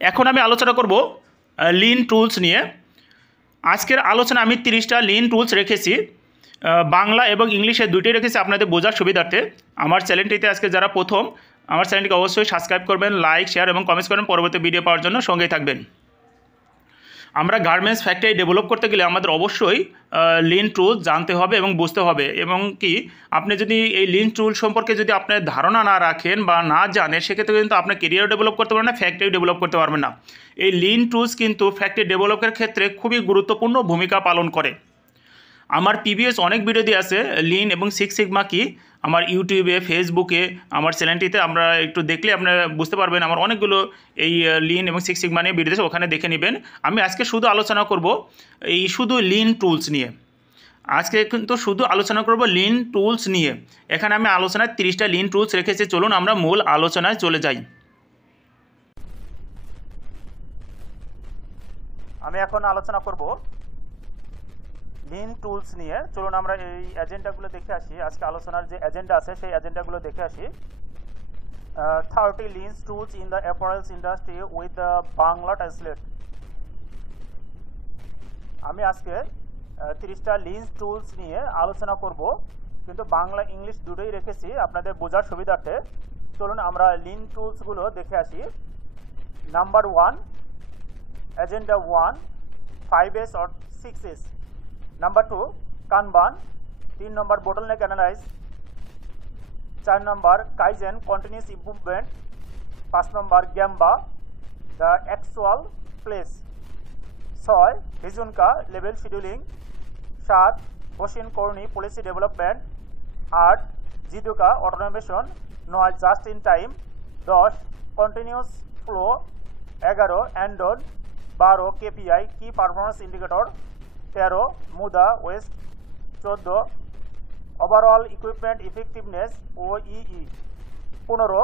এখন আমি আলোচনা করব লিন টুলস নিয়ে। আজকের আলোচনা আমি 30টা লিন টুলস রেখেছি, বাংলা এবং ইংলিশে দুইটাই রেখেছি আপনাদের বোঝার সুবিধার্থে। আমার চ্যানেলটিতে আজকে যারা প্রথম, আমার চ্যানেলটিকে অবশ্যই সাবস্ক্রাইব করবেন, লাইক, শেয়ার এবং কমেন্টস করবেন। পরবর্তী ভিডিও পাওয়ার জন্য সঙ্গেই থাকবেন। আমরা গার্মেন্টস ফ্যাক্টরি ডেভেলপ করতে গেলে আমাদের অবশ্যই লিন টুল জানতে হবে এবং বুঝতে হবে। এবং কি আপনি যদি এই লিন টুল সম্পর্কে যদি আপনার ধারণা না রাখেন বা না জানেন, সেক্ষেত্রে কিন্তু আপনার কেরিয়ার ডেভেলপ করতে পারবেন না, ফ্যাক্টরি ডেভেলপ করতে পারবেন না। এই লিন টুলস কিন্তু ফ্যাক্টরি ডেভেলপের ক্ষেত্রে খুবই গুরুত্বপূর্ণ ভূমিকা পালন করে। আমার প্রিভিয়াস অনেক ভিডিও দিয়ে আছে লিন এবং সিক্স সিগমা কি, আমার ইউটিউবে, ফেসবুকে, আমার চ্যানেলটিতে আমরা একটু দেখলে আপনারা বুঝতে পারবেন। আমার অনেকগুলো এই লিন এবং সিক্স সিগমা নিয়ে ভিডিও আছে, ওখানে দেখে নেবেন। আমি আজকে শুধু আলোচনা করব এই শুধু লিন টুলস নিয়ে। আজকে কিন্তু শুধু আলোচনা করব লিন টুলস নিয়ে। এখানে আমি আলোচনায় 30টা লিন টুলস রেখেছি। চলুন আমরা মূল আলোচনায় চলে যাই। আমি এখন আলোচনা করব লিন টুলস নিয়ে। চলুন আমরা এই এজেন্ডাগুলো দেখে আসি। আজকে আলোচনার যে এজেন্ডা আছে সেই এজেন্ডাগুলো দেখে আসি। 30 lean tools in the apparels industry with the Bangla translate. আমি আজকে 30টা লিন টুলস নিয়ে আলোচনা করব, কিন্তু বাংলা ইংলিশ দুটোই রেখেছি আপনাদের বোঝার সুবিধার্থে। চলুন আমরা লিন টুলসগুলো দেখে আসি। Number 1, agenda 1, 5S or 6S। Number 2, kanban. 3 number, bottleneck analyze। 4 নম্বর, kaizen, continuous improvement. 5 number, gemba, the actual place. 6, heijunka, level scheduling. 7, hoshin কর্নি, policy development. 8, jidoka, automation. 9, just in time. 10, continuous flow. 11, andon. 12, KPI, key performance indicator. 13, muda waste. 14, overall equipment effectiveness OEE। 15,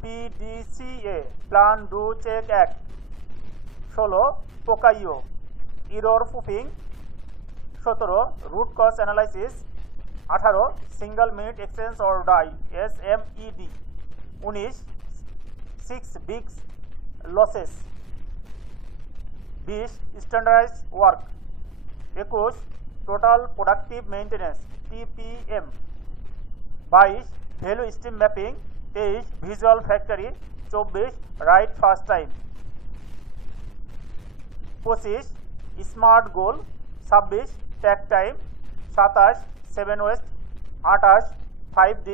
PDCA, plan do check act. 16, পোকাইও, error proofing. 17, root cause analysis. 18, single minute exchange or die SMED। 19, 6 big losses. 20, standardised work. 21, total productive maintenance TPM। 22, value stream mapping. 23, visual factory. 24, right first time. 25, smart goal. 26, takt time. 27, 7 waste. 28, 5D।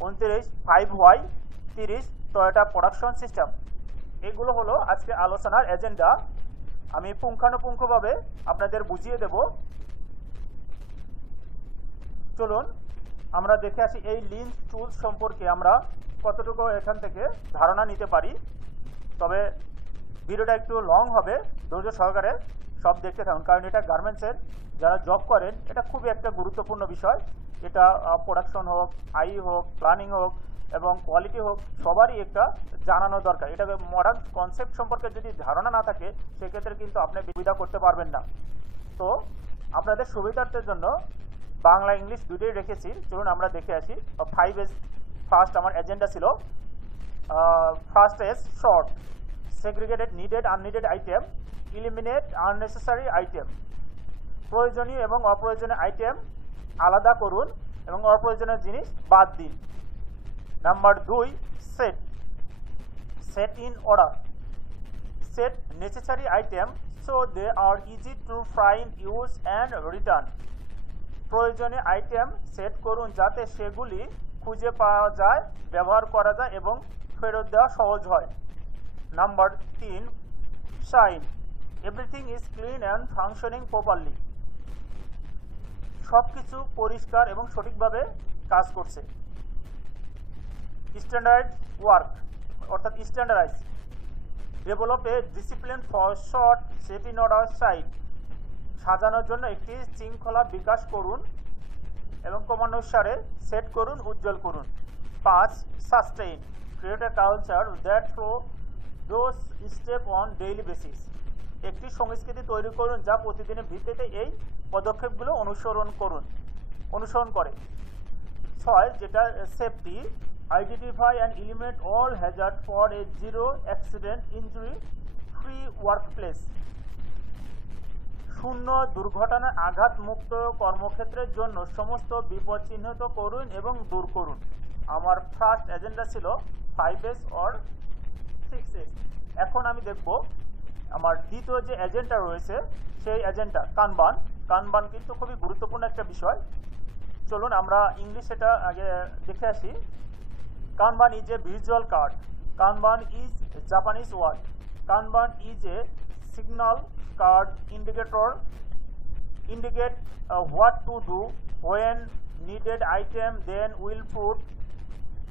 29, 5Y। 30, Toyota production system. এগুলো হলো আজকে আলোচনার agenda. আমি পুঙ্খানুপুঙ্খভাবে আপনাদের বুঝিয়ে দেব। চলুন আমরা দেখে আসি এই লিন টুলস সম্পর্কে আমরা কতটুকু এখান থেকে ধারণা নিতে পারি। তবে ভিডিওটা একটু লং হবে, ধৈর্য সহকারে সব দেখতে থাকুন, কারণ এটা গার্মেন্টসের যারা জব করেন এটা খুবই একটা গুরুত্বপূর্ণ বিষয়। এটা প্রোডাকশন হোক, হোক, প্ল্যানিং হোক এবং কোয়ালিটি হোক, সবারই একটা জানানো দরকার। এটা মডার্ন কনসেপ্ট সম্পর্কে যদি ধারণা না থাকে সেক্ষেত্রে কিন্তু আপনি সুবিধা করতে পারবেন না। তো আপনাদের সুবিধার্থের জন্য বাংলা ইংলিশ দুটোই রেখেছি। চলুন আমরা দেখে আসি। 5S ফার্স্ট আমার এজেন্ডা ছিল। First S sort, segregated needed unneeded item, eliminate unnecessary item. প্রয়োজনীয় এবং অপ্রয়োজনীয় আইটেম আলাদা করুন এবং অপ্রয়োজনীয় জিনিস বাদ দিন। Number 2, set, set in order. Set necessary item so they are easy to find, use and return. প্রয়োজনীয় আইটেম সেট করুন যাতে সেগুলি খুঁজে পাওয়া যায়, ব্যবহার করা যায় এবং ফেরত দেওয়া সহজ হয়। Number 3, shine, everything is clean and functioning properly. সব কিছু পরিষ্কার এবং সঠিকভাবে কাজ করছে। স্ট্যান্ডার্ড ওয়ার্ক অর্থাৎ standardize, develop a discipline for sort, set in order site. সাজানোর জন্য একটি শৃঙ্খলা বিকাশ করুন এবং ক্রমানুসারে সেট করুন, উজ্জ্বল করুন। 5, sustain, create a culture that flow those step on daily basis. একটি সংস্কৃতি তৈরি করুন যা প্রতিদিনের ভিত্তিতে এই পদক্ষেপগুলো অনুসরণ করে। 6, যেটা safety, identify and eliminate all Hazard for a zero accident, injury free workplace, শূন্য দুর্ঘটনার আঘাত মুক্ত কর্মক্ষেত্রের জন্য সমস্ত বিপদ চিহ্নিত করুন এবং দূর করুন। আমার ফার্স্ট এজেন্ডা ছিল 5S or 6S। এখন আমি দেখব আমার দ্বিতীয় যে এজেন্ডা রয়েছে সেই এজেন্ডা কানবান। কানবান কিন্তু খুবই গুরুত্বপূর্ণ একটা বিষয়। চলুন আমরা ইংলিশ এটা আগে দেখে আসি। Kanban is a visual card. Kanban is Japanese word. Kanban is a signal card indicator indicate what to do when needed item, then will put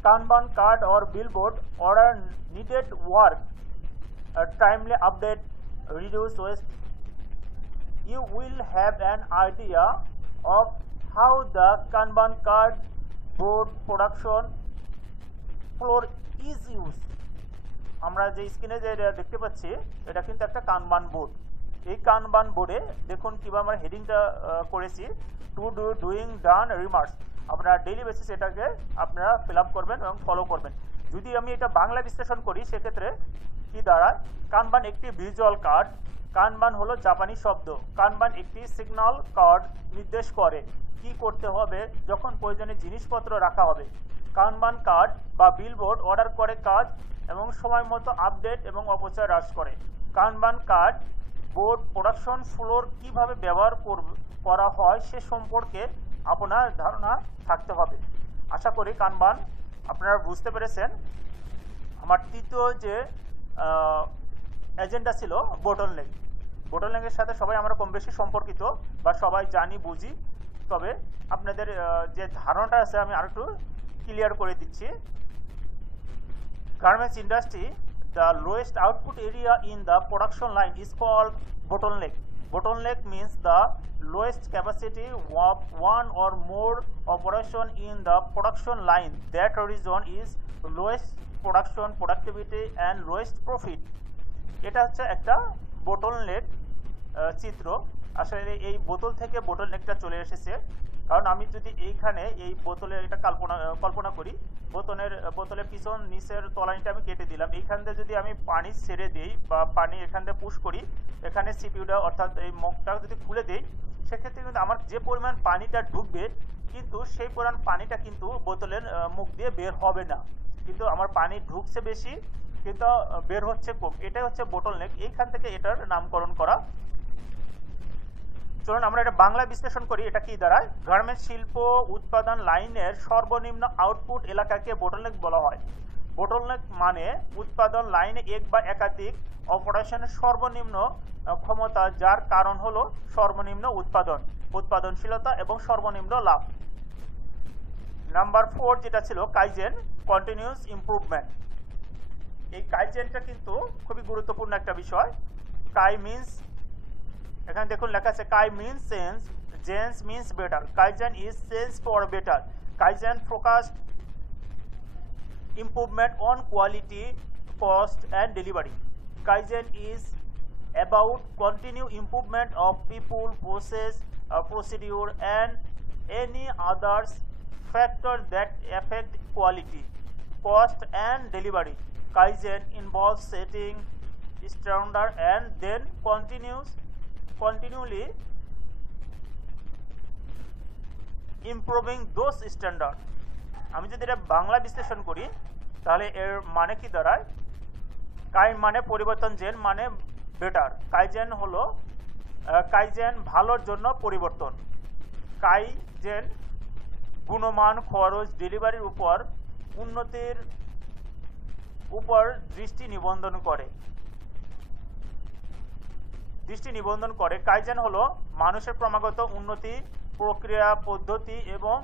Kanban card or billboard order needed work, timely update, reduce waste. You will have an idea of how the Kanban card board production floor is used. আমরা যে স্ক্রিনে যে দেখতে পাচ্ছি এটা কিন্তু একটা কানবান board. এই কানবান বোর্ডে দেখুন কিভাবে আমরা হেডিংটা করেছি, to do, doing, done, remarks. আপনারা ডেইলি বেসিস এটাকে আপনারা ফিল আপ করবেন এবং ফলো করবেন। যদি আমি এটা বাংলা বিশ্লেষণ করি সেক্ষেত্রে কি দাঁড়ায়, কানবান একটি ভিজুয়াল কার্ড। কানবান হলো জাপানি শব্দ। কানবান একটি সিগন্যাল কার্ড নির্দেশ করে কি করতে হবে যখন প্রয়োজনীয় জিনিসপত্র রাখা হবে। কানবান কার্ড বা বিলবোর্ড অর্ডার করে কাজ এবং সময় মতো আপডেট এবং অপচয় হ্রাস করে। কানবান কার্ড বোর্ড প্রোডাকশন ফ্লোর কীভাবে ব্যবহার করা হয় সে সম্পর্কে আপনার ধারণা থাকতে হবে। আশা করি কানবান আপনারা বুঝতে পেরেছেন। আমার তৃতীয় যে এজেন্ডা ছিল বোটলনেক। বোটলনেকের সাথে সবাই আমরা কম বেশি সম্পর্কিত বা সবাই জানি বুঝি, তবে আপনাদের যে ধারণাটা আছে আমি আরেকটু ক্লিয়ার করে দিচ্ছি। Garments industry, the lowest output area in the production line is called bottleneck. Bottleneck means the lowest capacity of one or more operation in the production line. That region is lowest production productivity and lowest profit. এটা হচ্ছে একটা bottleneck চিত্র। আসলে এই বোতল থেকে bottleneckটা চলে এসেছে, কারণ আমি যদি এইখানে এই বোতলের এটা কল্পনা করি, বোতলের পিছন নিচের তলানিটা আমি কেটে দিলাম। এইখান থেকে যদি আমি পানি ছেড়ে দিই বা পানি এখান থেকে পুশ করি, এখানে সিপিউটা অর্থাৎ এই মুখটা যদি খুলে দিই, সেক্ষেত্রে কিন্তু আমার যে পরিমাণ পানিটা ঢুকবে কিন্তু সেই পরিমাণ পানিটা কিন্তু বোতলের মুখ দিয়ে বের হবে না, কিন্তু আমার পানি ঢুকছে বেশি কিন্তু বের হচ্ছে কম। এটাই হচ্ছে বোটলনেক। এইখান থেকে এটার নামকরণ করা। চলুন আমরা এটা বাংলা বিশ্লেষণ করি। এটা কি দাঁড়ায়, গার্মেন্টস শিল্প উৎপাদন লাইনের সর্বনিম্ন আউটপুট এলাকাকে বোটলনেক বলা হয়। বোটলনেক মানে উৎপাদন লাইনে এক বা একাধিক অপারেশনের সর্বনিম্ন ক্ষমতা, যার কারণ হলো সর্বনিম্ন উৎপাদনশীলতা এবং সর্বনিম্ন লাভ। নাম্বার 4 যেটা ছিল কাইজেন, কন্টিনিউয়াস ইমপ্রুভমেন্ট। এই কাইজেনটা কিন্তু খুবই গুরুত্বপূর্ণ একটা বিষয়। কাই মিন্স, এখানে দেখুন লেখা আছে kai means change, change means better. Kaizen is change for better. Kaizen focused improvement on quality, cost and delivery. Kaizen is about continued improvement of people, process, procedure and any others factor that affect quality, cost and delivery. Kaizen involves setting standard and then continually improving those standard. আমি যদি এটা বাংলা বিশ্লেষণ করি তাহলে এর মানে কি দাঁড়ায়, কাই মানে পরিবর্তন, জেন মানে বেটার। কাইজেন হলো কাইজেন ভালোর জন্য পরিবর্তন। কাইজেন গুণমান, খরচ, ডেলিভারির উপর উন্নতির উপর দৃষ্টি নিবন্ধন করে। কাইজেন হলো মানুষের ক্রমাগত উন্নতি, প্রক্রিয়া, পদ্ধতি এবং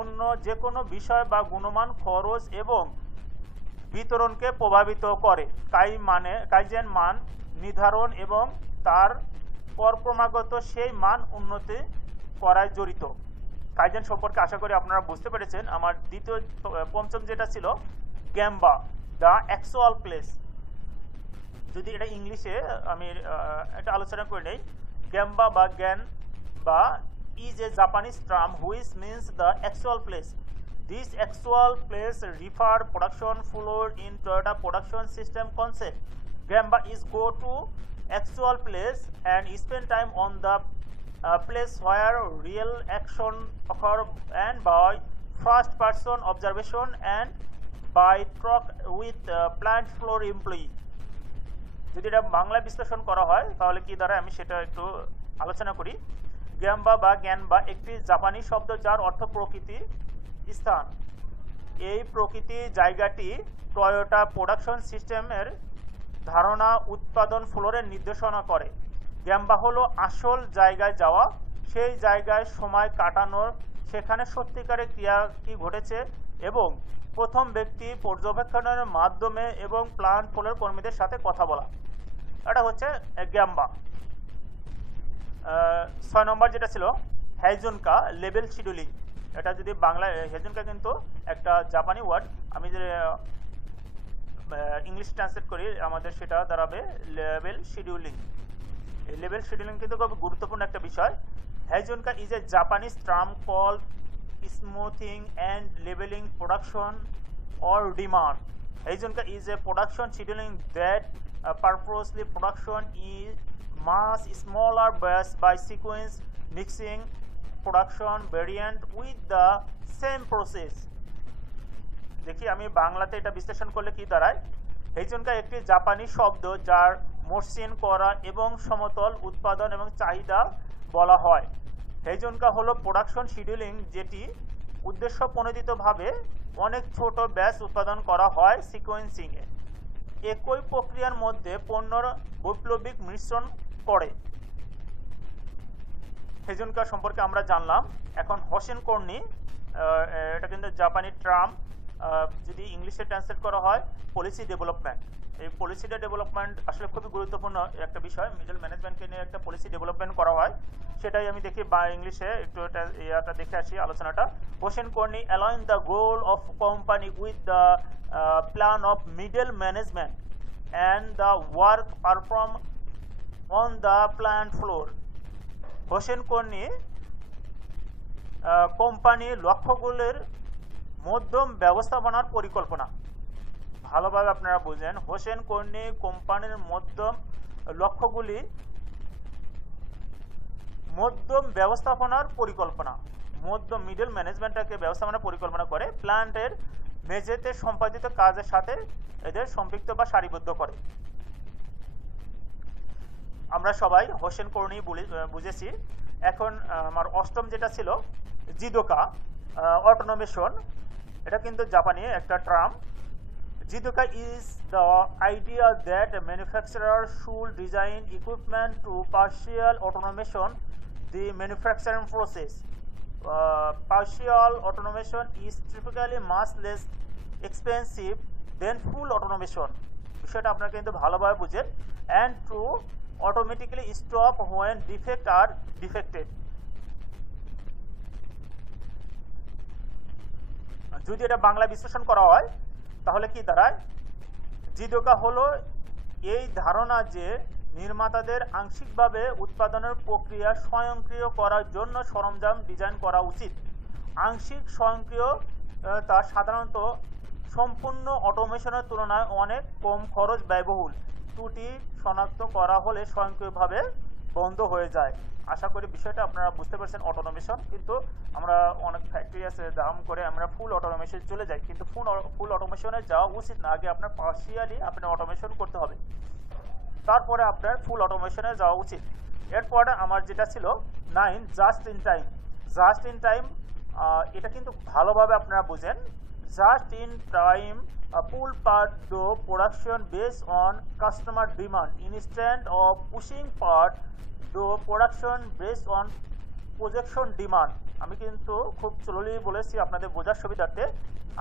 অন্য যে কোনো বিষয় বা গুণমান, খরচ এবং বিতরণকে প্রভাবিত করে। কাইজেন মান নির্ধারণ এবং তার পর ক্রমাগত সেই মান উন্নতি করায় জড়িত। কাইজেন সম্পর্কে আশা করি আপনারা বুঝতে পেরেছেন। আমার পঞ্চম যেটা ছিল গ্যাম্বা, দ্য অ্যাকচুয়াল প্লেস। যদি এটা ইংলিশে আমি এটা আলোচনা করে নেই, গ্যাম্বা বা জ্ঞান বা is a Japanese term which means the actual place. This actual place refer production floor in Toyota production system concept. Gamba is go to actual place and spend time on the place where real action occur, and by first person observation and by talk with plant floor employee. যদি এটা বাংলা বিশ্লেষণ করা হয় তাহলে কি দ্বারা আমি সেটা একটু আলোচনা করি। গ্যাম্বা বা জ্ঞানবা একটি জাপানি শব্দ যার অর্থ প্রকৃতি স্থান। এই প্রকৃতি জায়গাটি টয়োটা প্রোডাকশন সিস্টেমের ধারণা উৎপাদন ফ্লোরের নির্দেশনা করে। গ্যাম্বা হলো আসল জায়গায় যাওয়া, সেই জায়গায় সময় কাটানোর, সেখানে সত্যিকারের ক্রিয়া কি ঘটেছে এবং প্রথম ব্যক্তি পর্যবেক্ষণের মাধ্যমে এবং প্ল্যান্ট ফ্লোরের কর্মীদের সাথে কথা বলা, এটা হচ্ছে গ্যাম্বা। 6 নম্বর যেটা ছিল হেইজুনকা লেভেল শিডিউলিং। এটা যদি বাংলা হেইজুনকা কিন্তু একটা জাপানি ওয়ার্ড, আমি যে ইংলিশ ট্রান্সলেট করি আমাদের সেটা দাঁড়াবে লেভেল শিডিউলিং। এই লেভেল শিডিউলিং কিন্তু খুব গুরুত্বপূর্ণ একটা বিষয়। Heijunka is a Japanese term called smoothing and levelling production or demand. Heizunka is a production scheduling that purposely production is much smaller batch by sequence mixing production variant with the same process. দেখি আমি বাংলাতে এটা বিশ্লেষণ করলে কি দাঁড়ায়। হেইজুনকা একটি জাপানি শব্দ যার মসৃণ করা এবং সমতল উৎপাদন এবং চাহিদা বলা হয়। হেইজুনকা হলো প্রোডাকশন শিডিউলিং যেটি উদ্দেশ্য প্রণোদিতভাবে অনেক ছোট ব্যাচ উৎপাদন করা হয় সিকোয়েন্সিংয়ে, একই প্রক্রিয়ার মধ্যে পণ্যর বৈপ্লবিক মিশ্রণ করে। হেইজুনকা সম্পর্কে আমরা জানলাম। এখন হোসেন কর্নি, এটা কিন্তু জাপানি টার্ম, যদি ইংলিশে ট্রান্সলেট করা হয় পলিসি ডেভেলপমেন্ট। এই পলিসি ডেভেলপমেন্ট আসলে খুবই গুরুত্বপূর্ণ একটা বিষয়। মিডল ম্যানেজমেন্টকে নিয়ে একটা পলিসি ডেভেলপমেন্ট করা হয়, সেটাই আমি দেখি বা ইংলিশে একটু এটা দেখে আসি আলোচনাটা। Hossain Carney align the goal of company with the plan of middle management and the work perform on the plant floor. Hossain Carney কোম্পানির লক্ষ্যগুলির মধ্যম ব্যবস্থাপনার পরিকল্পনা, ভালোভাবে আপনারা বুঝেন। হোসেন কর্নি কোম্পানির মধ্যম লক্ষ্যগুলি মধ্যম ব্যবস্থাপনার পরিকল্পনা, মধ্যম মিডল ম্যানেজমেন্টটাকে ব্যবস্থাপনার পরিকল্পনা করে প্ল্যান্টের মেঝেতে সম্পাদিত কাজের সাথে এদের সম্পৃক্ত বা সারিবদ্ধ করে। আমরা সবাই হোসেন কর্নি বুঝেছি। এখন আমার অষ্টম যেটা ছিল জিদোকা অটোমেশন, এটা কিন্তু জাপানি একটা term. Jidoka is the idea that a manufacturer should design equipment to partial automation the manufacturing process. Partial automation is typically much less expensive than full automation. বিষয়টা আপনারা কিন্তু ভালোভাবে বুঝেন। And to automatically stop when defects are detected. যদি এটা বাংলা বিশ্লেষণ করা হয় তাহলে কি দাঁড়ায়? জিদোকা হলো এই ধারণা যে নির্মাতাদের আংশিকভাবে উৎপাদনের প্রক্রিয়া স্বয়ংক্রিয় করার জন্য সরঞ্জাম ডিজাইন করা উচিত। আংশিক স্বয়ংক্রিয়তা সাধারণত সম্পূর্ণ অটোমেশনের তুলনায় অনেক কম খরচ ব্যয়বহুল। ত্রুটি শনাক্ত করা হলে স্বয়ংক্রিয়ভাবে বন্ধ হয়ে যায়। আশা করি বিষয়টা আপনারা বুঝতে পারছেন। অটোমেশন কিন্তু আমরা অনেক ফ্যাক্টরি আছে দাম করে আমরা ফুল অটোমেশন চলে যাই, কিন্তু ফুল অটোমেশনে যাওয়া উচিত না। আগে আপনার পার্শিয়ালি আপনার অটোমেশন করতে হবে, তারপরে আপনার ফুল অটোমেশনে যাওয়া উচিত। এরপরে আমার যেটা ছিল 9 just in time. Just in time এটা কিন্তু ভালোভাবে আপনারা বুঝেন। Just in time pull part the production based on customer demand instead of pushing part the production based on projection demand. আমি কিন্তু খুব স্লোলি বলেছি আপনাদের বোঝার সুবিধার্থে,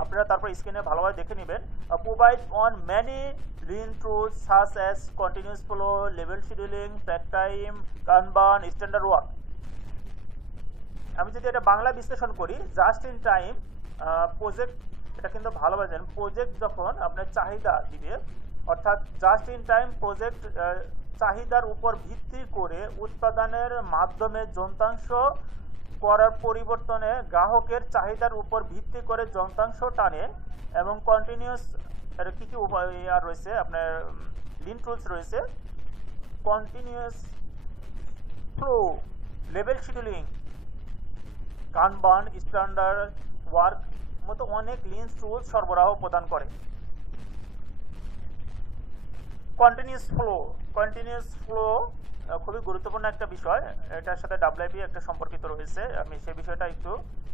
আপনারা তারপর স্ক্রিনে ভালোভাবে দেখে নেবেন। Provide on many lean tools such as continuous flow, level scheduling, pack time, Kanban, standard work. আমি যদি এটা বাংলা বিশ্লেষণ করি, জাস্ট ইন টাইম প্রজেক্ট, এটা কিন্তু ভালোবাসেন। প্রজেক্ট যখন আপনার চাহিদা দিবে, অর্থাৎ জাস্ট ইন টাইম প্রজেক্ট চাহিদার উপর ভিত্তি করে উৎপাদনের মাধ্যমে যন্ত্রাংশ করার পরিবর্তনে গ্রাহকের চাহিদার উপর ভিত্তি করে যন্ত্রাংশ টানে এবং কন্টিনিউয়াস এর কী কী উপায় আর রয়েছে আপনার লিন টুলস রয়েছে, continuous flow, level scheduling, কানবান, standard work মতো অনেক লিন টুলস সরবরাহ প্রদান করে। কন্টিনিউয়াস ফ্লো খুবই গুরুত্বপূর্ণ একটা বিষয়, এটার সাথে ডাব্লিউআইপি একটা সম্পর্কিত রয়েছে। আমি সেই বিষয়টা একটু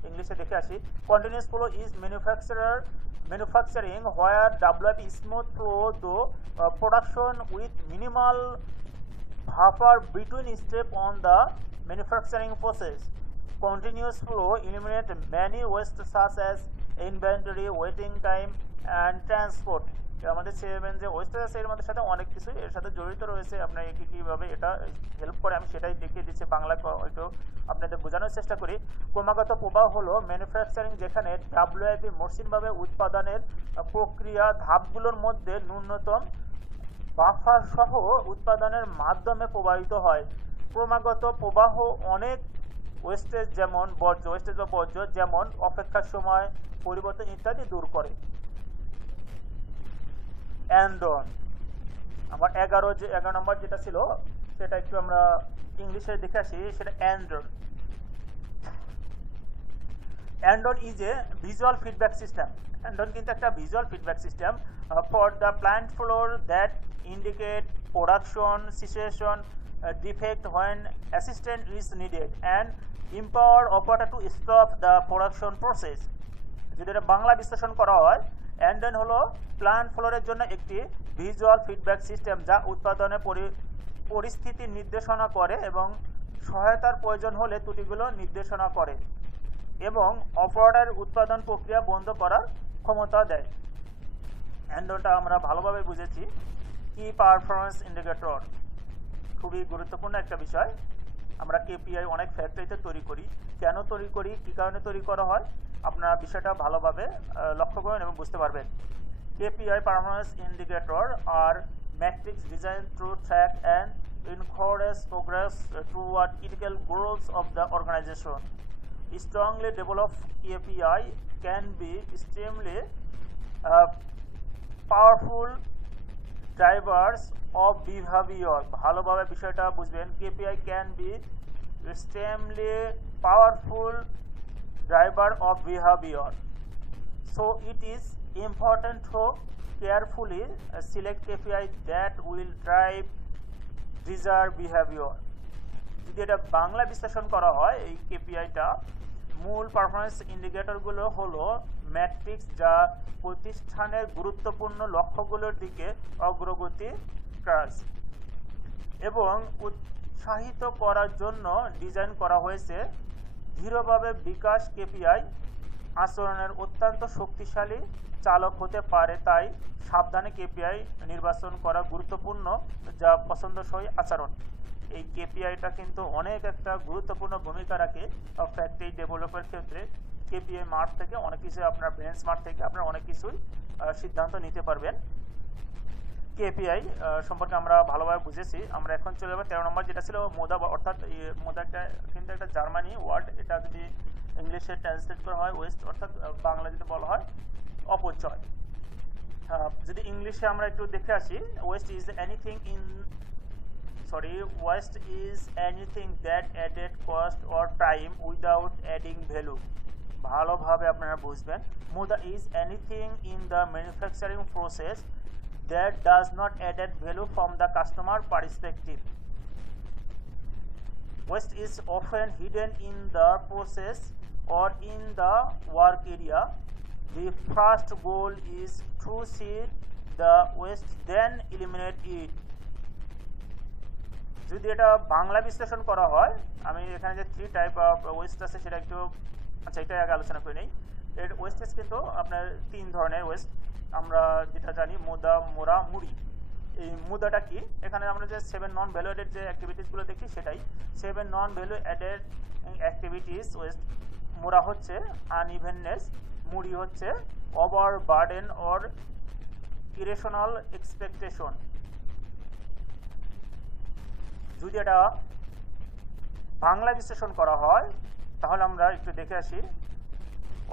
ইংলিশে দেখে আসি। Continuous flow is manufacturing where WIP smooth flow through production with minimal buffer between step on the manufacturing process. Continuous flow eliminates many waste such as inventory, waiting time and transport. আমাদের seven যে West আছে এর মধ্যে সাথে অনেক কিছু এর সাথে জড়িত রয়েছে। আপনার কীভাবে এটা হেল্প করে আমি সেটাই দেখিয়ে দিচ্ছি, বাংলা হয়তো আপনাদের বোঝানোর চেষ্টা করি। ক্রমাগত প্রবাহ হলো ম্যানুফ্যাকচারিং, যেখানে ডাব্লিউআইপি মসৃণভাবে উৎপাদনের প্রক্রিয়া ধাপগুলোর মধ্যে ন্যূনতম বাফার সহ উৎপাদনের মাধ্যমে প্রবাহিত হয়। ক্রমাগত প্রবাহ অনেক ওয়েস্টেজ যেমন বর্জ্য যেমন অপেক্ষার সময় পরিবর্তন ইত্যাদি দূর করে। অ্যান্ডন আমার 11 নম্বর যেটা ছিল সেটা একটু আমরা ইংলিশে দেখে আসি, সেটা andon is a visual feedback system. Andon কিন্তু একটা visual feedback system for the plant floor that indicate production cessation, defect when assistance is needed and empower operator to stop the production process. যদি এটা বাংলা বিশ্লেষণ করা হয়, অ্যান্ডন হলো plant ফ্লোরের জন্য একটি ভিজুয়াল ফিডব্যাক সিস্টেম যা উৎপাদনের পরিস্থিতি নির্দেশনা করে এবং সহায়তার প্রয়োজন হলে ত্রুটিগুলো নির্দেশনা করে এবং অপারেটর উৎপাদন প্রক্রিয়া বন্ধ করার ক্ষমতা দেয়। অ্যান্ডনটা আমরা ভালোভাবে বুঝেছি। কি পারফরমেন্স ইন্ডিকেটর খুবই গুরুত্বপূর্ণ একটা বিষয়। আমরা কেপিআই অনেক ফ্যাক্টরিতে তৈরি করি, কেন তৈরি করি, কী কারণে তৈরি করা হয়, আপনারা বিষয়টা ভালোভাবে লক্ষ্য করবেন এবং বুঝতে পারবেন। কেপিআই পারফরমেন্স ইন্ডিকেটর আর metrics designed to track and encourage progress toward critical goals of the organization. Strongly developed KPI can be extremely powerful drivers of behavior. ভালোভাবে বিষয়টা বুঝবেন। KPI can be extremely powerful driver of behavior. So it is important to carefully select KPI that will drive desired behavior. যদি এটা বাংলা বিশ্লেষণ করা হয়, এই কেপিআইটা মূল পারফরমেন্স ইন্ডিকেটরগুলো হলো ম্যাট্রিক্স যা প্রতিষ্ঠানের গুরুত্বপূর্ণ লক্ষ্যগুলোর দিকে অগ্রগতি কাজ এবং উৎসাহিত করার জন্য ডিজাইন করা হয়েছে। ধীরভাবে বিকাশ কেপিআই আচরণের অত্যন্ত শক্তিশালী চালক হতে পারে, তাই সাবধানে কেপিআই নির্বাচন করা গুরুত্বপূর্ণ যা পছন্দসই আচরণ। এই কেপিআইটা কিন্তু অনেক একটা গুরুত্বপূর্ণ ভূমিকা রাখে ফ্যাক্টরি ডেভেলপের ক্ষেত্রে। কেপিআই মার্ক থেকে অনেক কিছু, আপনার বেঞ্চ মার্ক থেকে আপনারা অনেক কিছুই সিদ্ধান্ত নিতে পারবেন। কেপিআই সম্পর্কে আমরা ভালোভাবে বুঝেছি। আমরা এখন চলে যাবো 13 নম্বর, যেটা ছিল মোদা, অর্থাৎ মোদা কিন্তু একটা জার্মানি ওয়ার্ড। এটা যদি ইংলিশে ট্রান্সলেট করা হয় ওয়েস্ট, অর্থাৎ বাংলা যদি বলা হয় অপচয়। যদি ইংলিশে আমরা একটু দেখে আসি, waste is anything that added cost or time without adding value. ভালোভাবে আপনারা বুঝবেন। Muda is anything in the manufacturing process that does not add value from the customer perspective. Waste is often hidden in the process or in the work area. The first goal is to see the waste, then eliminate it. যদি এটা বাংলা বিশ্লেষণ করা হয়, আমি এখানে যে 3 type of West আছে সেটা একটু, আচ্ছা এটা আগে আলোচনা করে নেই। এর ওয়েস্টেজ কিন্তু আপনার 3 ধরনের ওয়েস্ট। আমরা যেটা জানি মুদা, মোরা, মুড়ি। এই মুদাটা কি, এখানে আমরা যে 7 নন ভ্যালু অ্যাডেড যে অ্যাক্টিভিটিসগুলো দেখি সেটাই 7 নন ভ্যালু অ্যাডেড অ্যাক্টিভিটিস ওয়েস্ট। মোরা হচ্ছে আনইভেননেস, মুড়ি হচ্ছে over burden or irrational expectation. যদি এটা বাংলা বিশ্লেষণ করা হয় তাহলে আমরা একটু দেখে আসি।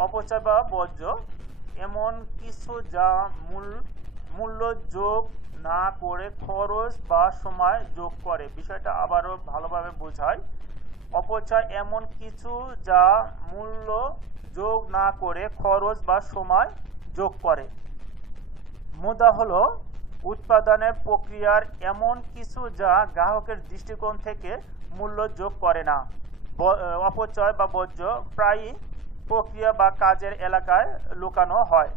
অপচয় বা বর্জ্য এমন কিছু যা মূল্য যোগ না করে খরচ বা সময় যোগ করে। বিষয়টা আবারও ভালোভাবে বোঝায়। অপচয় এমন কিছু যা মূল্য যোগ না করে খরচ বা সময় যোগ করে। মুদ্রা হলো উৎপাদনের প্রক্রিয়ার এমন কিছু যা গ্রাহকের দৃষ্টিকোণ থেকে মূল্য যোগ করে না। অপচয় বা বর্জ্য প্রায়ই প্রক্রিয়া বা কাজের এলাকায় লুকানো হয়।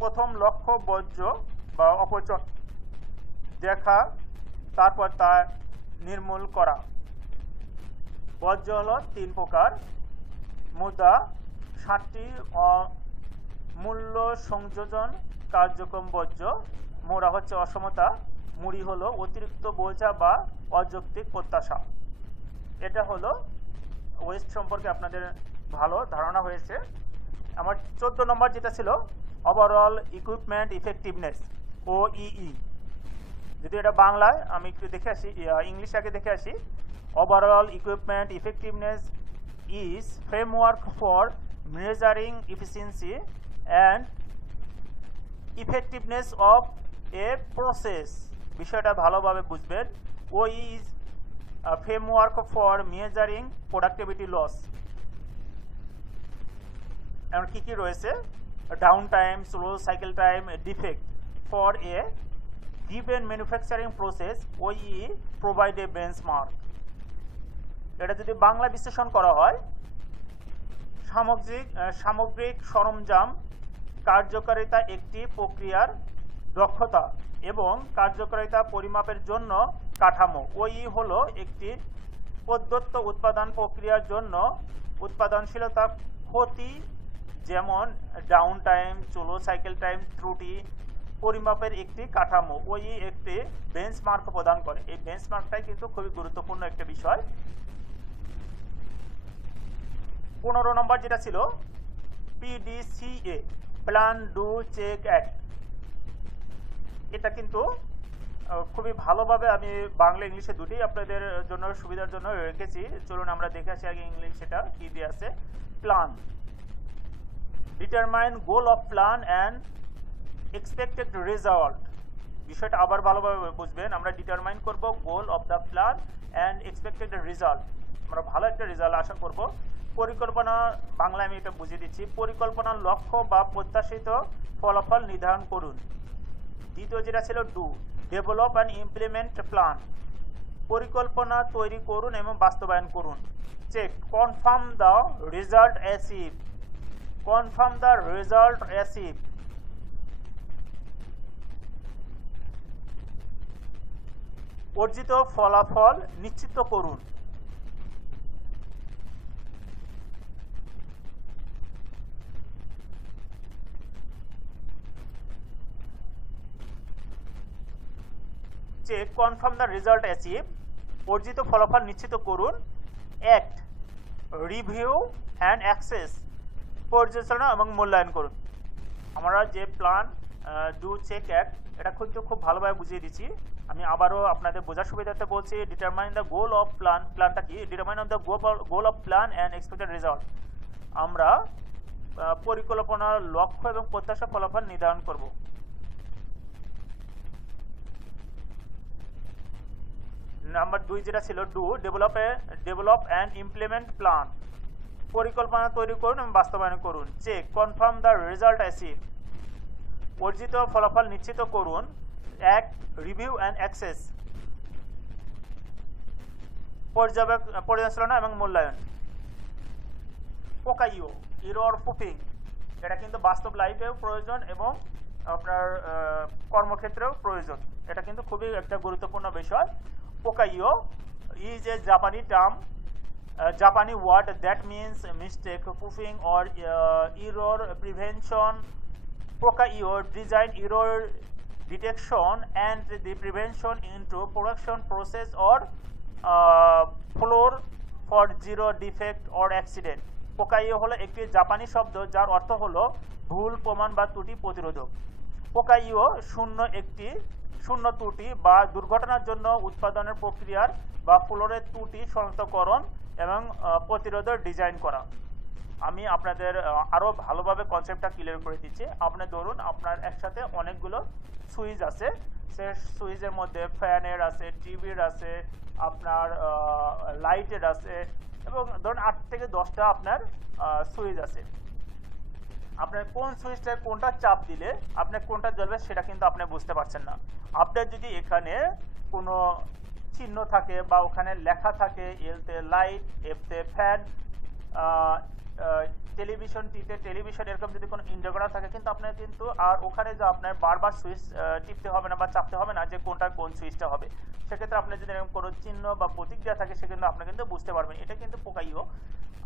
প্রথম লক্ষ্য বর্জ্য বা অপচয় দেখা, তারপর তা নির্মূল করা। বর্জ্য হলো 3 প্রকার। মুদ্রা 7টি মূল্য সংযোজন কার্যক্রম বর্জ্য। মোড়া হচ্ছে অসমতা, মুড়ি হলো অতিরিক্ত বোঝা বা অযৌক্তিক প্রত্যাশা। এটা হলো ওয়েস্ট সম্পর্কে আপনাদের ভালো ধারণা হয়েছে। আমার 14 নম্বর যেটা ছিল ওভারঅল ইকুইপমেন্ট ইফেক্টিভনেস, OEE। যদি এটা বাংলায় আমি একটু দেখে আসি, ইংলিশ আগে দেখে আসি। Overall equipment effectiveness is framework for measuring efficiency and effectiveness of a process. বিষয়টা ভালোভাবে বুঝবেন। OEE is framework for measuring productivity loss. এমন কী কী রয়েছে? Downtime, slow cycle time, defect for a given manufacturing process, OEE provide a benchmark। এটা যদি বাংলা বিশ্লেষণ করা হয়, সামগ্রিক সরঞ্জাম কার্যকারিতা একটি প্রক্রিয়ার দক্ষতা এবং কার্যকারিতা পরিমাপের জন্য কাঠামো। OEE হলো একটি প্রদত্ত উৎপাদন প্রক্রিয়ার জন্য উৎপাদনশীলতা ক্ষতি, যেমন down time, slow cycle time, ত্রুটি পরিমাপের একটি কাঠামো। OEE একটি বেঞ্চমার্ক প্রদান করে। এই বেঞ্চমার্কটাই কিন্তু খুবই গুরুত্বপূর্ণ একটা বিষয়। 15 নম্বর যেটা ছিল PDCA, plan do check act. এটা কিন্তু খুবই ভালোভাবে আমি বাংলা ইংলিশে দুটোই আপনাদের জন্য সুবিধার জন্য রেখেছি। চলুন আমরা দেখে আসি আগে ইংলিশ সেটা কি দিয়ে আছে। Plan, determine goal of plan and expected result. বিষয়টা আবার ভালোভাবে বুঝবেন। আমরা ডিটারমাইন করব goal of the plan and expected result. আমরা ভালো একটা রেজাল্ট আশা করব। পরিকল্পনা, বাংলায় আমি এটা বুঝিয়ে দিচ্ছি। পরিকল্পনার লক্ষ্য বা প্রত্যাশিত ফলাফল নির্ধারণ করুন। দ্বিতীয় যেটা ছিল do, develop and implement plan. পরিকল্পনা তৈরি করুন এবং বাস্তবায়ন করুন। Check, confirm the result achieve. Confirm the result achieve. অর্জিত ফলাফল নিশ্চিত করুন। Check, confirm the result achieve. অর্জিত ফলাফল নিশ্চিত করুন। Act, review and access. পর্যালোচনা এবং মূল্যায়ন করুন। আমরা যে প্ল্যান ডু চেক অ্যাক্ট, এটা কিন্তু খুব ভালোভাবে বুঝিয়ে দিচ্ছি। আমি আবারও আপনাদের বোঝার সুবিধাতে বলছি। Determine the goal of plan. প্ল্যানটা কি? Determine of the goal of plan and expected result. আমরা পরিকল্পনার লক্ষ্য এবং প্রত্যাশা ফলাফল নির্ধারণ করব। নাম্বার 2 যেটা ছিল do, develop and implement plan. পরিকল্পনা তৈরি করুন এবং বাস্তবায়ন করুন। Check, confirm the result achieve. অর্জিত ফলাফল নিশ্চিত করুন। Act, review and access. পর্যালোচনা এবং মূল্যায়ন। Pokayoke, error proofing. এটা কিন্তু বাস্তব লাইফেও প্রয়োজন এবং আপনার কর্মক্ষেত্রেও প্রয়োজন। এটা কিন্তু খুবই একটা গুরুত্বপূর্ণ বিষয়। পোকাইও is a Japanese term, Japanese word that means mistake proofing or error prevention. Pokaio design error detection and the prevention into production process or floor for zero defect or accident. পোকাইও হলো একটি জাপানি শব্দ যার অর্থ হলো ভুল, প্রমাণ বা ত্রুটি প্রতিরোধক। পোকাইও শূন্য ত্রুটি বা দুর্ঘটনার জন্য উৎপাদনের প্রক্রিয়ার বা ফ্লোরের ত্রুটি শনাক্তকরণ এবং প্রতিরোধের ডিজাইন করা। আমি আপনাদের আরও ভালোভাবে কনসেপ্টটা ক্লিয়ার করে দিচ্ছি। আপনি ধরুন আপনার একসাথে অনেকগুলো সুইচ আছে, সে সুইচের মধ্যে ফ্যানের আছে, টিভির আছে, আপনার লাইটের আছে, এবং ধরুন 8 থেকে 10টা আপনার সুইচ আছে। আপনার কোন সুইচটা কোনটা চাপ দিলে আপনার কোনটা জ্বলবে সেটা কিন্তু আপনি বুঝতে পারছেন না। আপনার যদি এখানে কোনো চিহ্ন থাকে বা ওখানে লেখা থাকে এলতে লাইট, এফতে ফ্যান, টেলিভিশন, টিতে টেলিভিশন, এরকম যদি কোনো ইন্ডিকেটর করা থাকে, কিন্তু আপনার কিন্তু আর ওখানে যে আপনার বারবার সুইচ টিপতে হবে না বা চাপতে হবে না যে কোনটা কোন সুইচটা হবে। সেক্ষেত্রে আপনার যদি এরকম কোনো চিহ্ন বা প্রতীক দেওয়া থাকে সেক্ষেত্রে আপনি কিন্তু বুঝতে পারবেন। এটা কিন্তু পোকাইও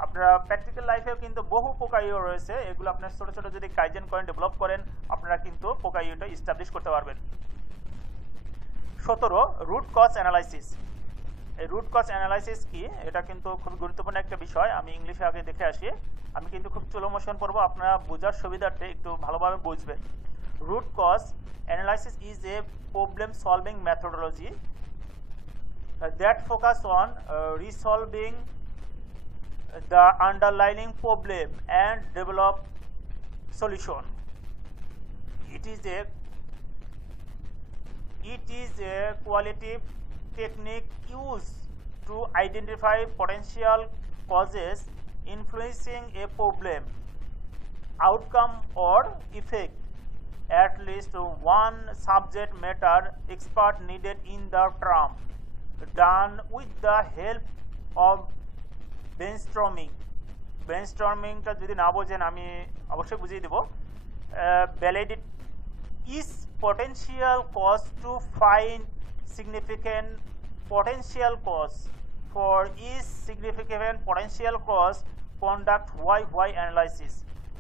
আপনারা প্র্যাকটিক্যাল লাইফেও কিন্তু বহু পোকাইও রয়েছে, এগুলো আপনার ছোটো ছোটো যদি কাইজেন করেন, ডেভেলপ করেন, আপনারা কিন্তু পোকাইওটা ইস্টাবলিশ করতে পারবেন। 17 রুট কজ অ্যানালাইসিস। এই রুট কজ অ্যানালাইসিস কি, এটা কিন্তু খুব গুরুত্বপূর্ণ একটা বিষয়। আমি ইংলিশে আগে দেখে আসি, আমি কিন্তু খুব স্লো মোশন পড়বো, আপনারা বোঝার সুবিধার্থে একটু ভালোভাবে বুঝবেন। Root cause analysis is a problem solving methodology that focus on resolving the underlying problem and develop solution. It is a qualitative technique used to identify potential causes influencing a problem, outcome or effect. At least one subject matter expert needed in the term, done with the help of ব্রেনস্টর্মিংটা যদি না বোঝেন আমি অবশ্যই বুঝিয়ে দেব। Validate is potential cause to find significant potential cause. For each significant potential cause conduct why analysis.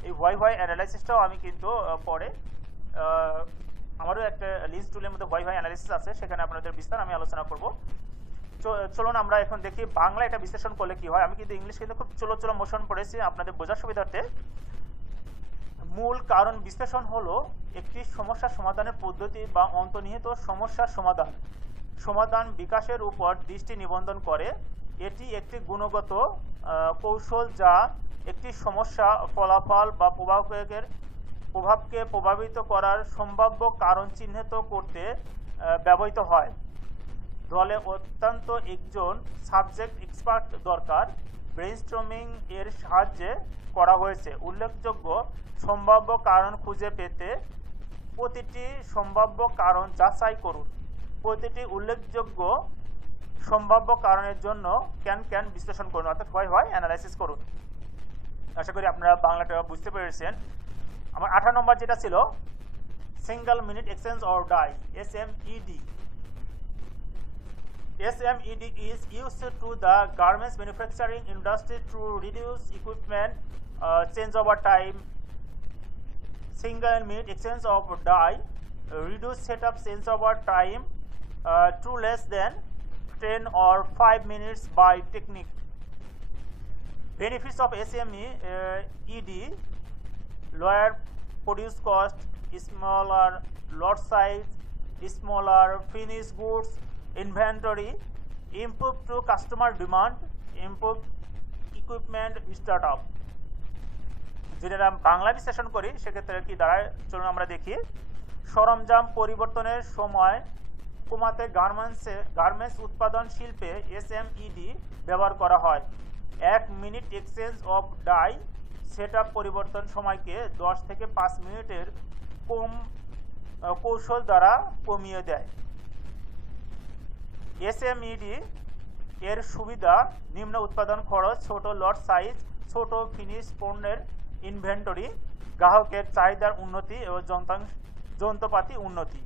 এই why analysisটাও আমি কিন্তু পরে আমারও একটা লিস্ট টুলের মধ্যে why analysis আছে, সেখানে আপনাদের বিস্তার আমি আলোচনা করব। চলুন আমরা এখন দেখি বাংলা এটা বিশ্লেষণ করলে কি হয়। আমি কিন্তু ইংলিশ কিন্তু খুব চলো মোশন পড়েছি আপনাদের বোঝার সুবিধার্থে। মূল কারণ বিশ্লেষণ হলো একটি সমস্যা সমাধানের পদ্ধতি বা অন্তর্নিহিত সমস্যার সমাধান বিকাশের উপর দৃষ্টি নিবন্ধন করে। এটি একটি গুণগত কৌশল যা একটি সমস্যা ফলাফল বা প্রভাবকে প্রভাবিত করার সম্ভাব্য কারণ চিহ্নিত করতে ব্যবহৃত হয়। দলে অত্যন্ত একজন সাবজেক্ট এক্সপার্ট দরকার। ব্রেইনস্টর্মিং এর সাহায্যে করা হয়েছে। উল্লেখযোগ্য সম্ভাব্য কারণ খুঁজে পেতে প্রতিটি সম্ভাব্য কারণ যাচাই করুন। প্রতিটি উল্লেখযোগ্য সম্ভাব্য কারণের জন্য ক্যান বিশ্লেষণ করুন, অর্থাৎ হয় অ্যানালাইসিস করুন। আশা করি আপনারা বাংলাটা বুঝতে পেরেছেন। আমার 18 নম্বর যেটা ছিল single minute exchange or die, SMED. SMED is used to the garments manufacturing industry to reduce equipment changeover time. Single minute exchange of die reduce setup changeover time to less than 10 or 5 minutes by technique. Benefits of SMED: lower produce cost, smaller lot size, smaller finished goods inventory, improve to customer demand, improve equipment startup. যদি আমরা বাংলা বিশ্লেষণ করি সেক্ষেত্রে কি দাঁড়ায় চলুন আমরা দেখি। সরঞ্জাম পরিবর্তনের সময় কমাতে গার্মেন্টস উৎপাদন শিল্পে SMED ব্যবহার করা হয়। 1 minute exchange of die setup পরিবর্তন সময়কে 10 থেকে 5 মিনিটের কৌশল দ্বারা কমিয়ে দেয়। SMED এর সুবিধা নিম্ন উৎপাদন খরচ, ছোট লট সাইজ, ছোট ফিনিশ পণ্যের ইনভেন্টরি, গ্রাহকের চাহিদার উন্নতি এবং যন্ত্রপাতি উন্নতি।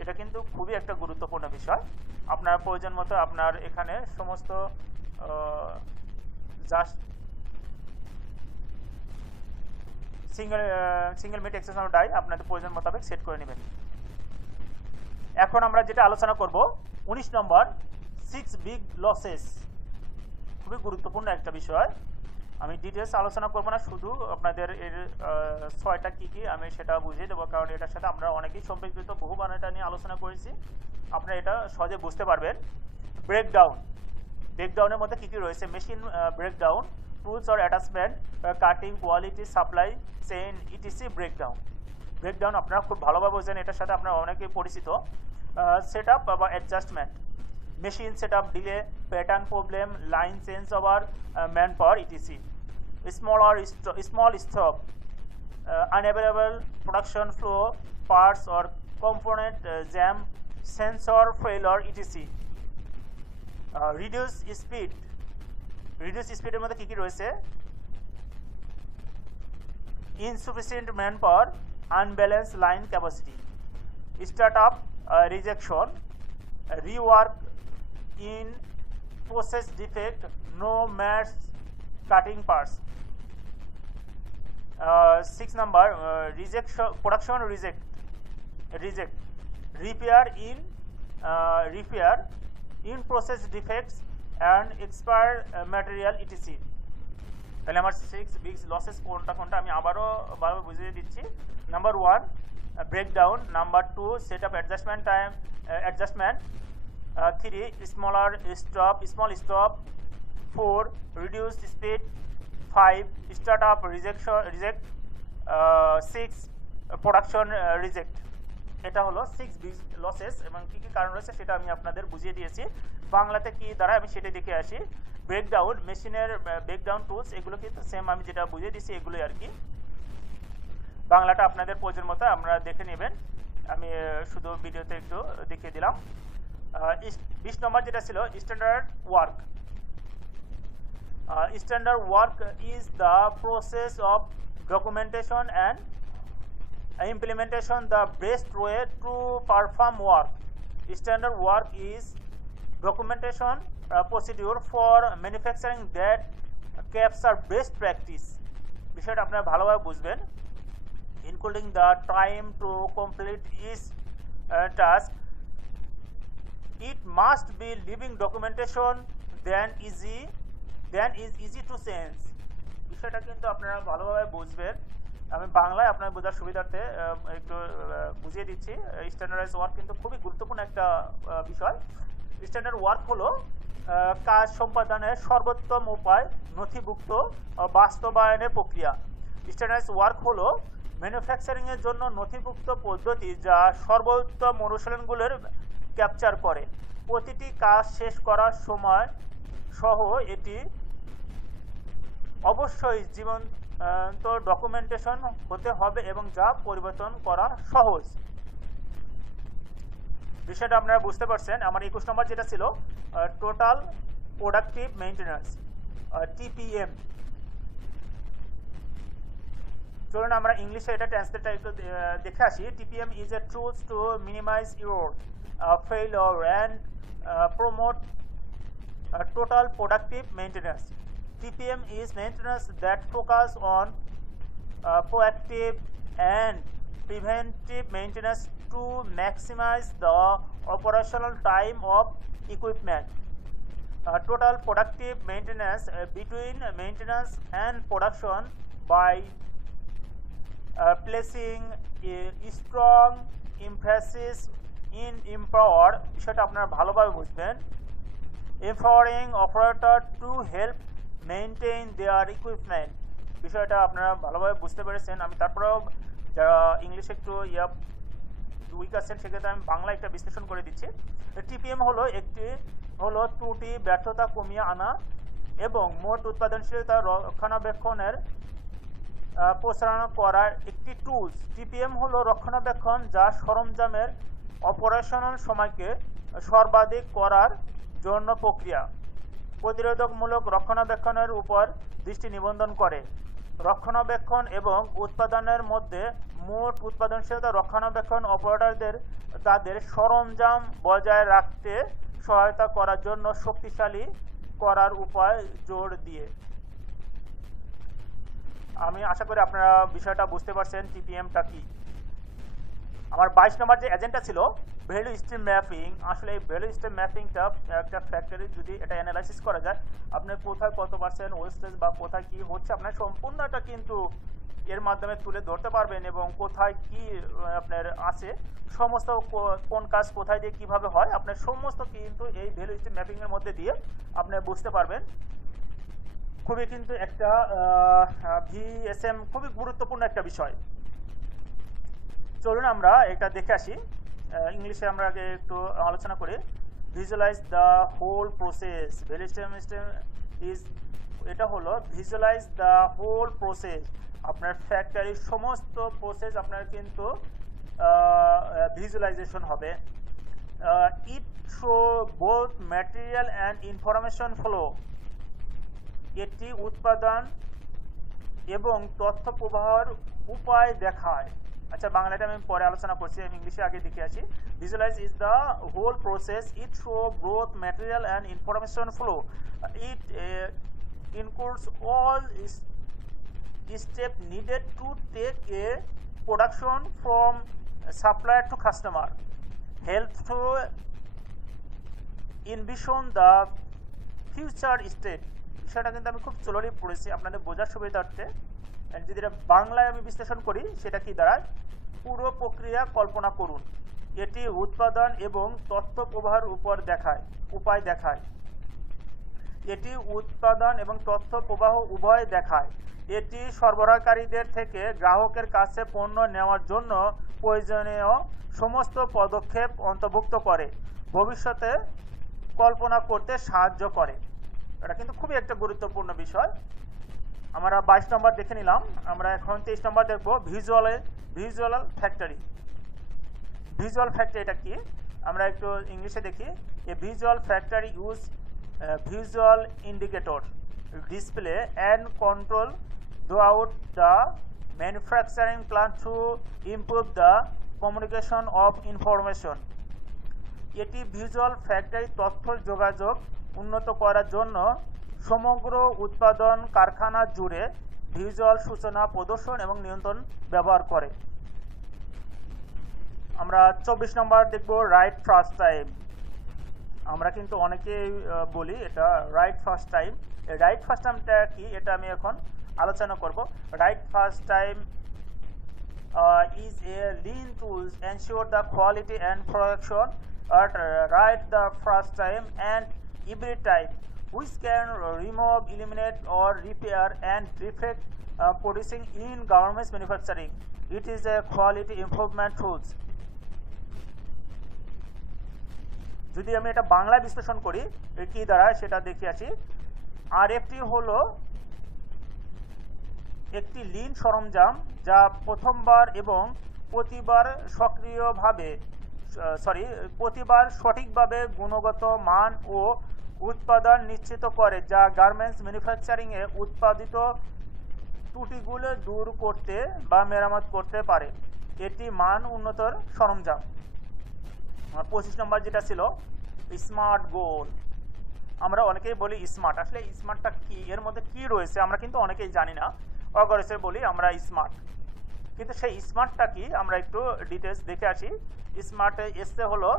এটা কিন্তু খুবই একটা গুরুত্বপূর্ণ বিষয়। আপনার প্রয়োজন মতো আপনার এখানে সমস্ত just single minute exchange of die আপনাদের প্রয়োজন মোতাবেক সেট করে নেবেন। এখন আমরা যেটা আলোচনা করব 19 নম্বর 6 বিগ লসেস। খুবই গুরুত্বপূর্ণ একটা বিষয়। আমি ডিটেলস আলোচনা করব না, শুধু আপনাদের এর 6টা কি আমি সেটা বুঝিয়ে দেবো, কারণ এটার সাথে আমরা অনেকেই সম্পৃক্ত, বহুবার এটা নিয়ে আলোচনা করেছি, আপনারা এটা সহজে বুঝতে পারবেন। ব্রেকডাউনের মধ্যে কি রয়েছে? Machine breakdown, tools or attachment, cutting, quality, supply chain, ETC breakdown. Breakdown আপনারা খুব ভালোভাবে বোঝেন, এটার সাথে আপনারা অনেকেই পরিচিত। সেট আপ বা adjustment, machine set up delay, pattern problem, line change over, man power etc, small stop, unavailable production flow, parts or component jam, sensor failure etc. Reduce speed, এর মধ্যে কি রয়েছে? insufficient manpower, unbalanced line capacity, startup rejection, rework in process defect, no match cutting parts. 6 number, production reject, repair in process defects and expired material etc. তাহলে আমার 6 big losses কোনটা আমি আবারও ভাবে বুঝিয়ে দিচ্ছি। Number 1 breakdown, number 2 setup adjustment, 3 small stop, 4 reduced speed, 5 startup reject, 6 production reject. এটা হলো 6 বিগ লসেস এবং কি কারণ রয়েছে সেটা আমি আপনাদের বুঝিয়ে দিয়েছি। বাংলাতে কি দ্বারা আমি সেটা দেখে আসি। ব্রেকডাউন, মেশিনের ব্রেকডাউন টুলস, এগুলো কিন্তু সেম আমি যেটা বুঝিয়ে দিয়েছি এগুলোই আর কি। বাংলাটা আপনাদের প্রয়োজন মতো আপনারা দেখে নেবেন, আমি শুধু ভিডিওতে একটু দেখিয়ে দিলাম। 20 নম্বর যেটা ছিল standard work. Standard work is the process of documentation and implementation, the best way to perform work. Standard work is documentation procedure for manufacturing that capture best practice. বিষয়টা আপনারা ভালোভাবে বুঝবেন। including the time to complete each task. It must be living documentation then is easy to change. বিষয়টা কিন্তু আপনারা ভালোভাবে বুঝবেন, আমি বাংলায় আপনার বোঝার সুবিধার্থে একটু বুঝিয়ে দিচ্ছি। স্ট্যান্ডার্ডাইজ ওয়ার্ক কিন্তু খুবই গুরুত্বপূর্ণ একটা বিষয়। স্ট্যান্ডার্ড ওয়ার্ক হলো কাজ সম্পাদনের সর্বোত্তম উপায়, নথিভুক্ত বাস্তবায়নের প্রক্রিয়া। স্ট্যান্ডার্ডাইজ ওয়ার্ক হলো ম্যানুফ্যাকচারিংয়ের জন্য নথিভুক্ত পদ্ধতি যা সর্বোত্তম অনুশীলনগুলোর ক্যাপচার করে। প্রতিটি কাজ শেষ করার সময় সহ এটি অবশ্যই জীবন্ত ডকুমেন্টেশন হতে হবে এবং যা পরিবর্তন করা সহজ। বিষয়টা আপনারা বুঝতে পারছেন। আমার 21 নম্বর যেটা ছিল টোটাল প্রোডাক্টিভ মেইনটেন্যান্স, টিপিএম। চলুন আমরা ইংলিশে এটা ট্রান্সলেটটা একটু দেখে আসি। TPM is a tools to minimize your failure and promote total productive maintenance. TPM is maintenance that focus on proactive and preventive maintenance to maximize the operational time of equipment. Total productive maintenance between maintenance and production by placing a strong emphasis in empower, বিষয়টা আপনারা ভালোভাবে বুঝবেন, empowering operator to help maintain their equipment। বিষয়টা আপনারা ভালোভাবে বুঝতে পেরেছেন। আমি তারপরেও যারা ইংলিশে একটু উইক আছেন সেক্ষেত্রে আমি বাংলা একটা বিশ্লেষণ করে দিচ্ছি। টিপিএম হলো ত্রুটি ব্যর্থতা কমিয়ে আনা এবং মোট উৎপাদনশীলতা রক্ষণাবেক্ষণের প্রসারণ করার একটি টুলস। টিপিএম হলো রক্ষণাবেক্ষণ যা সরঞ্জামের অপারেশনাল সময়কে সর্বাধিক করার জন্য প্রক্রিয়া প্রতিরোধকমূলক রক্ষণাবেক্ষণের উপর দৃষ্টি নিবন্ধন করে। রক্ষণাবেক্ষণ এবং উৎপাদনের মধ্যে মোট উৎপাদনশীলতা রক্ষণাবেক্ষণ অপারেটরদের তাদের সরঞ্জাম বজায় রাখতে সহায়তা করার জন্য শক্তিশালী করার উপায় জোর দিয়ে। আমি আশা করি আপনারা বিষয়টা বুঝতে পারছেন টিপিএমটা কি। আমার 22 নম্বর যে এজেন্ডা ছিল ভ্যালু স্ট্রিম ম্যাপিং। আসলে এই ভ্যালু স্ট্রিম ম্যাপিংটা একটা ফ্যাক্টরি যদি এটা অ্যানালাইসিস করা যায়, আপনার কোথায় কত পার্সেন্ট ওয়েস্টেজ বা কোথায় কি হচ্ছে আপনার সম্পূর্ণটা কিন্তু এর মাধ্যমে তুলে ধরতে পারবেন এবং কোথায় কি আপনার আছে, সমস্ত কোন কাজ কোথায় দিয়ে কিভাবে হয় আপনার সমস্ত কিন্তু এই ভ্যালু স্ট্রিম ম্যাপিংয়ের মধ্যে দিয়ে আপনি বুঝতে পারবেন। খুবই কিন্তু একটা ভিএসএম খুবই গুরুত্বপূর্ণ একটা বিষয়। চলুন আমরা এটা দেখে আসি। ইংলিশে আমরা আগে একটু আলোচনা করি। Visualize the whole process. Value system is, এটা হলো ভিজুয়ালাইজ দ্য হোল প্রসেস। আপনার ফ্যাক্টরির সমস্ত প্রসেস আপনার কিন্তু ভিজুয়ালাইজেশন হবে। It show both material and information flow. এটি উৎপাদন এবং তথ্য প্রবাহের উপায় দেখায়। আচ্ছা, বাংলাটা আমি পরে আলোচনা করছি, আমি ইংলিশে আগে দেখে আসি। Visualize is the whole process. It show both material and information flow. It includes all step needed to take a production from supplier to customer, help to envision the future state। বিষয়টা কিন্তু আমি খুব চলরি পড়েছি আপনাদের বোঝার সুবিধার্থে। যদি এটা বাংলায় আমি বিশ্লেষণ করি সেটা কি দাঁড়ায়, পুরো প্রক্রিয়া কল্পনা করুন। এটি উৎপাদন এবং তথ্য প্রবাহের উপায় দেখায়। এটি উৎপাদন এবং তথ্য প্রবাহ উভয় দেখায়। এটি সরবরাহকারীদের থেকে গ্রাহকের কাছে পণ্য নেওয়ার জন্য প্রয়োজনীয় সমস্ত পদক্ষেপ অন্তর্ভুক্ত করে, ভবিষ্যতে কল্পনা করতে সাহায্য করে। এটা কিন্তু খুবই একটা গুরুত্বপূর্ণ বিষয়। আমরা 22 নম্বর দেখে নিলাম, আমরা এখন 23 নম্বর দেখব। Visual factory. ভিজুয়াল ফ্যাক্টরি এটা কি, আমরা একটু ইংলিশে দেখি। A visual factory use visual indicator, display and control throughout the manufacturing plant to improve the communication of information। এটি ভিজুয়াল ফ্যাক্টরি তথ্য যোগাযোগ উন্নত করার জন্য সমগ্র উৎপাদন কারখানা জুড়ে ভিজুয়াল সূচনা প্রদর্শন এবং নিয়ন্ত্রণ ব্যবহার করে। আমরা 24 নম্বর দেখব, রাইট ফার্স্ট টাইম। আমরা কিন্তু অনেকেই বলি এটা right first time. Right first টাইমটা কি এটা আমি এখন আলোচনা করব। Right first time is a lean tools ensure the quality and production at right the first time and every time, which can remove, eliminate or repair and defect producing in garments manufacturing. It is a quality improvement tools। যদি আমি এটা বাংলা বিশ্লেষণ করি কি দাঁড়ায় সেটা দেখে আসি। আরএফটি হলো একটি লিন সরঞ্জাম যা প্রতিবার সঠিকভাবে গুণগত মান ও উৎপাদন নিশ্চিত করে, যা গার্মেন্টস ম্যানুফ্যাকচারিংয়ে উৎপাদিত ত্রুটিগুলো দূর করতে বা মেরামত করতে পারে। এটি মান উন্নতর সরঞ্জাম। 25 নম্বর যেটা ছিল স্মার্ট গোল। আমরা অনেকেই বলি স্মার্ট, আসলে স্মার্টটা কি, এর মধ্যে কি রয়েছে আমরা কিন্তু অনেকেই জানি না, অগরেসে বলি আমরা স্মার্ট, কিন্তু সেই স্মার্টটা কি আমরা একটু ডিটেলস দেখে আসি। স্মার্টে এসতে হলো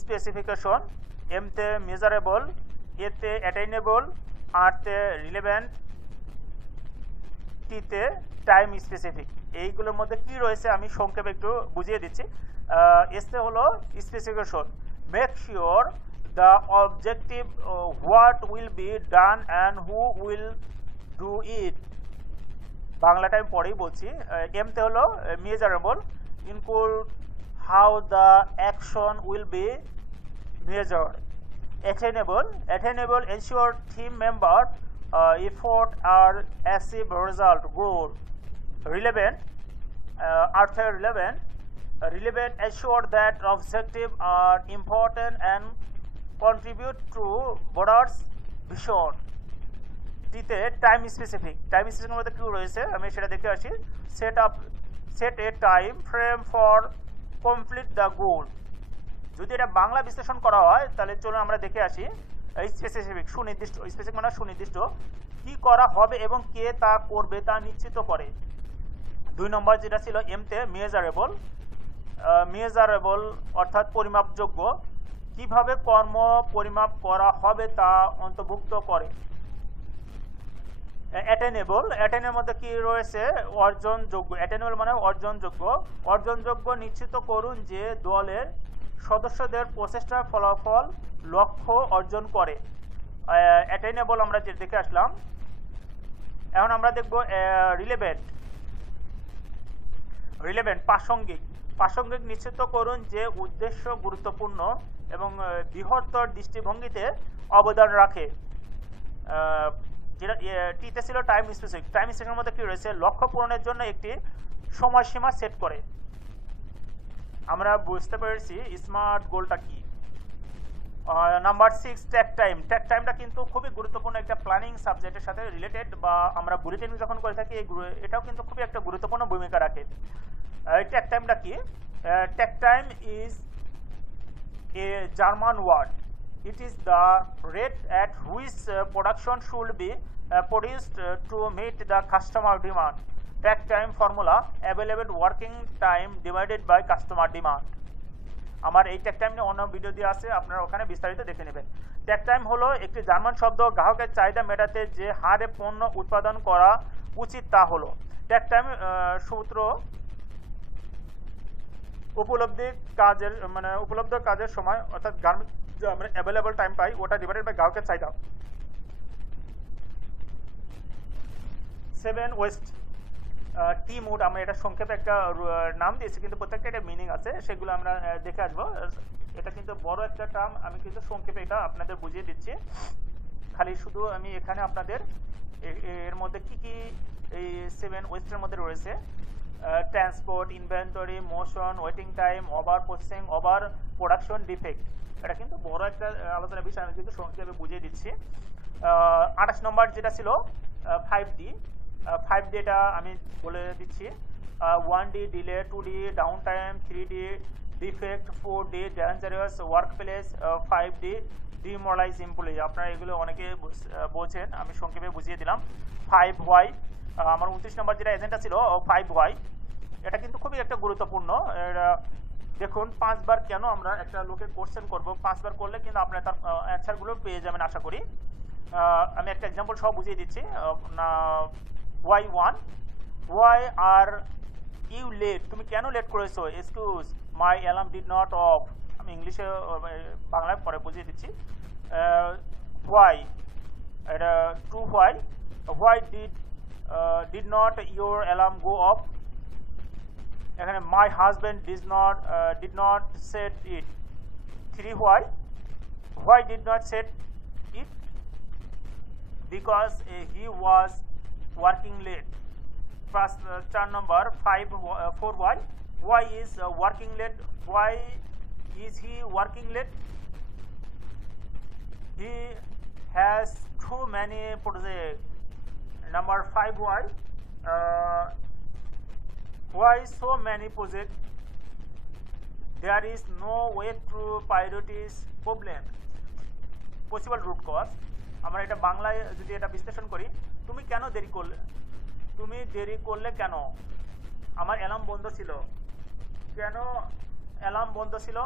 স্পেসিফিকেশন, এমতে মেজারেবল, এতে অ্যাটেইনেবল, আরতে রিলেভেন্ট, টিতে টাইম স্পেসিফিক। এইগুলোর মধ্যে কি রয়েছে আমি সংক্ষেপে একটু বুঝিয়ে দিচ্ছি। এসতে হলো specification, make sure the objective, what will be done and who will do it. বাংলাটা আমি পরেই বলছি। এমতে হলো measurable, include how the action will be measured. Attainable, ensure team member effort or achieve result good. Relevant, relevant, assure that objectives are important and contribute to broader vision. টিতে time specific মধ্যে কি রয়েছে আমি সেটা দেখে আসি। Set A time frame for complete the গোল। যদি এটা বাংলা বিশ্লেষণ করা হয় তাহলে চলুন আমরা দেখে আসি। স্পেসিফিক, সুনির্দিষ্ট, স্পেসিফিক মানে সুনির্দিষ্ট, কি করা হবে এবং কে তা করবে তা নিশ্চিত করে। 2 নম্বর যেটা ছিল এমতে মেজারেবল অর্থাৎ পরিমাপযোগ্য, কিভাবে কর্ম পরিমাপ করা হবে তা অন্তর্ভুক্ত করে। অ্যাটেইনেবল মধ্যে কি রয়েছে, অর্জনযোগ্য। অ্যাটেইনেবল মানে অর্জনযোগ্য নিশ্চিত করুন যে দলের সদস্যদের প্রচেষ্টার ফলাফল লক্ষ্য অর্জন করে। অ্যাটেইনেবল আমরা যে দেখে আসলাম। এখন আমরা দেখব রিলেভেন্ট, প্রাসঙ্গিক। প্রাসঙ্গিক নিশ্চিত করুন যে উদ্দেশ্য গুরুত্বপূর্ণ এবং বৃহত্তর দৃষ্টিভঙ্গিতে অবদান রাখে। যেটা টিতে ছিল টাইম স্পেসিফিক। টাইম স্পেসিফিকের মধ্যে কি রয়েছে? লক্ষ্য পূরণের জন্য একটি সময়সীমা সেট করে। আমরা বুঝতে পেরেছি স্মার্ট গোলটা কি। নাম্বার 6 ট্যাক টাইম। ট্যাক টাইমটা কিন্তু খুবই গুরুত্বপূর্ণ একটা প্ল্যানিং সাবজেক্টের সাথে রিলেটেড, বা আমরা বুলেটিন যখন করে থাকি এটাও কিন্তু খুবই একটা গুরুত্বপূর্ণ ভূমিকা রাখে। ট্যাক টাইমটা কি? Takt time is a German word. It is the rate at which production should be produced to meet the customer demand. Takt time formula: available working time divided by customer demand. আমার এই ট্যাক time নিয়ে অন্য video দিয়ে আছে, আপনারা ওখানে বিস্তারিত দেখে নেবেন। ট্যাক টাইম হলো একটি জার্মান শব্দ, গ্রাহকের চাহিদা মেটাতে যে হারে পণ্য উৎপাদন করা উচিত তা হলো ট্যাক টাইম। সূত্র: উপলব্ধ কাজের সময়, অর্থাৎ গার্মেন্ট যে আমরা অ্যাভেলেবল টাইম পাই ওটা ডিভাইডেড বাই গ্রাহকের চাহিদা। 7 ওয়েস্ট টি মুড, আমরা এটা সংক্ষেপে একটা নাম দিয়েছি, কিন্তু প্রত্যেকটা একটা মিনিং আছে, সেগুলো আমরা দেখে আসবো। এটা কিন্তু বড় একটা টার্ম, আমি কিন্তু সংক্ষেপে এটা আপনাদের বুঝিয়ে দিচ্ছি। খালি শুধু আমি এখানে আপনাদের এর মধ্যে কি কি এই 7 ওয়েস্টের মধ্যে রয়েছে: transport, inventory, motion, waiting time, over processing, over production, defect. এটা কিন্তু বড় একটা আলোচনার বিষয়, আমি কিন্তু সংক্ষেপে বুঝিয়ে দিচ্ছি। 28 নম্বর যেটা ছিল 5D। 5D এটা আমি বলে দিচ্ছি: 1D delay, 2D down time, 3D defect, 4D dangerous work place, 5D demoralise employee. আপনারা এগুলো অনেকে বলছেন, আমি সংক্ষেপে বুঝিয়ে দিলাম। 5Y আমার 29 নম্বর যেটা এজেন্ডা ছিল 5Y, এটা কিন্তু খুবই একটা গুরুত্বপূর্ণ। দেখুন 5 বার কেন আমরা একটা লোকে কোশ্চেন করব, 5 বার করলে কিন্তু আপনারা তার অ্যান্সারগুলো পেয়ে যাবেন আশা করি। আমি একটা এক্সাম্পল সহ বুঝিয়ে দিচ্ছি। Y1, Y are you late, তুমি কেন লেট করেছো? Excuse my alarm did not off. আমি ইংলিশে বাংলায় পরে বুঝিয়ে দিচ্ছি। ওয়াই, এটা 2Y, why did not your alarm go off. এখানে my husband did not set it. 3Y, why did not set it? Because he was working late. 4 number 4Y, why is working late? Why is he working late? He has too many projects. Number 5Y, why so many projects? There is no way to prioritize problem. Possible root cause, আমরা এটা বাংলায় যদি এটা বিশ্লেষণ করি: তুমি কেন দেরি করলে? তুমি দেরি করলে কেন? আমার অ্যালার্ম বন্ধ ছিল। কেন অ্যালার্ম বন্ধ ছিল?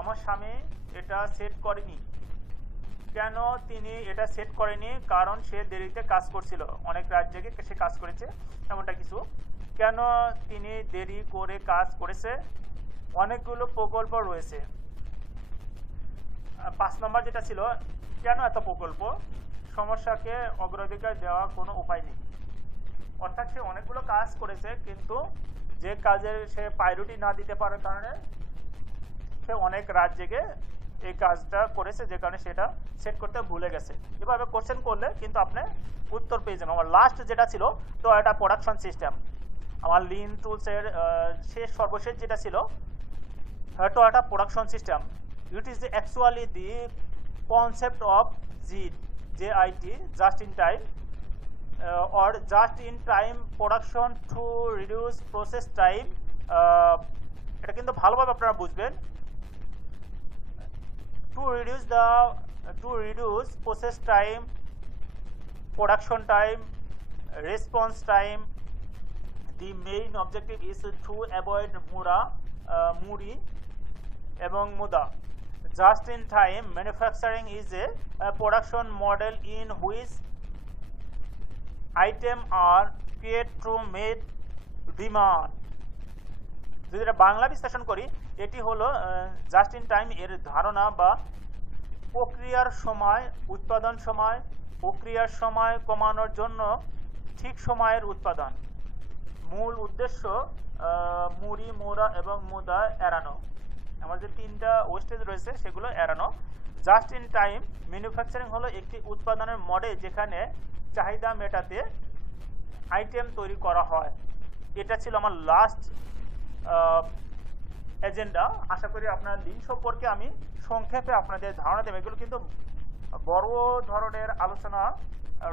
আমার স্বামী এটা সেট করেনি। কেন তিনি এটা সেট করেনি? কারণ সে দেরিতে কাজ করছিল, অনেক রাত জেগে সে কাজ করেছে, এমনটা কিছু। কেন তিনি দেরি করে কাজ করেছে? অনেকগুলো প্রকল্প রয়েছে। 5 নম্বর যেটা ছিল কেন এত প্রকল্প? সমস্যাকে অগ্রাধিকার দেওয়া কোনো উপায় নেই। অর্থাৎ সে অনেকগুলো কাজ করেছে, কিন্তু যে কাজের সে প্রায়োরিটি না দিতে পারার কারণে সে অনেক রাত জেগে এই কাজটা করেছে, যে কারণে সেটা সেট করতে ভুলে গেছে। এভাবে কোশ্চেন করলে কিন্তু আপনি উত্তর পেয়ে যাবেন। আমার লাস্ট যেটা ছিল তো এটা প্রোডাকশন সিস্টেম। আমার লিন টুলসের সর্বশেষ যেটা ছিল তো এটা production system. It is actually the concept of JIT, just in time, or just in time production to reduce process time. এটা কিন্তু ভালোভাবে আপনারা বুঝবেন। to reduce process time, production time, response time. The main objective is to avoid muri এবং muda. Just in time manufacturing is a production model in which item are created to meet demand. যদি এটা বাংলা বিশ্লেষণ করি, এটি হলো just in time এর ধারণা বা প্রক্রিয়ার সময়, উৎপাদন সময়, প্রক্রিয়ার সময় কমানোর জন্য ঠিক সময়ের উৎপাদন। মূল উদ্দেশ্য মুড়ি, মোড়া এবং মুদা এড়ানো। আমার যে 3টা ওয়েস্টেজ রয়েছে সেগুলো এড়ানো। জাস্ট ইন টাইম ম্যানুফ্যাকচারিং হলো একটি উৎপাদনের মডেল যেখানে চাহিদা মেটাতে আইটেম তৈরি করা হয়। এটা ছিল আমার লাস্ট এজেন্ডা। আশা করি আপনার লিন সম্পর্কে আমি সংক্ষেপে আপনাদের ধারণা দেব। এগুলো কিন্তু বড় ধরনের আলোচনা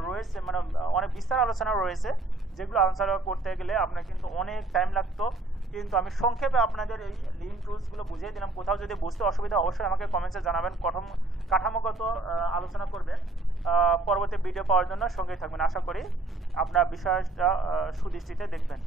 রয়েছে, মানে অনেক বিস্তার আলোচনা রয়েছে, যেগুলো আলোচনা করতে গেলে আপনার কিন্তু অনেক টাইম লাগতো। কিন্তু আমি সংক্ষেপে আপনাদের এই লিন টুলসগুলো বুঝিয়ে দিলাম। কোথাও যদি বুঝতে অসুবিধা অবশ্যই আমাকে কমেন্টসে জানাবেন, কাঠামোগত আলোচনা করবেন। পরবর্তী ভিডিও পাওয়ার জন্য সঙ্গেই থাকবেন। আশা করি আপনার বিষয়টা সুদৃষ্টিতে দেখবেন।